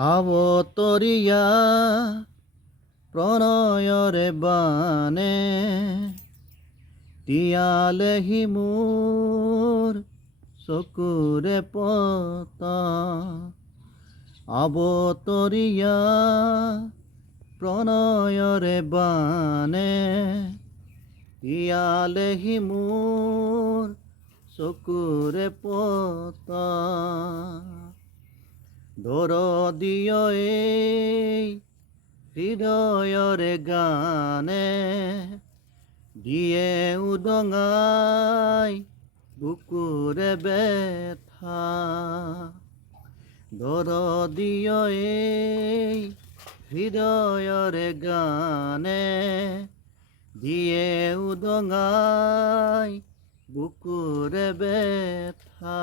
আৱতৰীয়া প্ৰণয়ৰে বানে তিয়ালেহি মোৰ চকুৰে পতা আৱতৰীয়া প্ৰণয়ৰে বানে তিয়ালেহি মোৰ চকুৰে পতা দৰদিয় এই হৃদয়ৰে গানে দিয়ে উদঙাই বুকুৰে বেথা দৰদিয় এই হৃদয়ৰে গানে দিয়ে উদঙাই বুকুৰে বেথা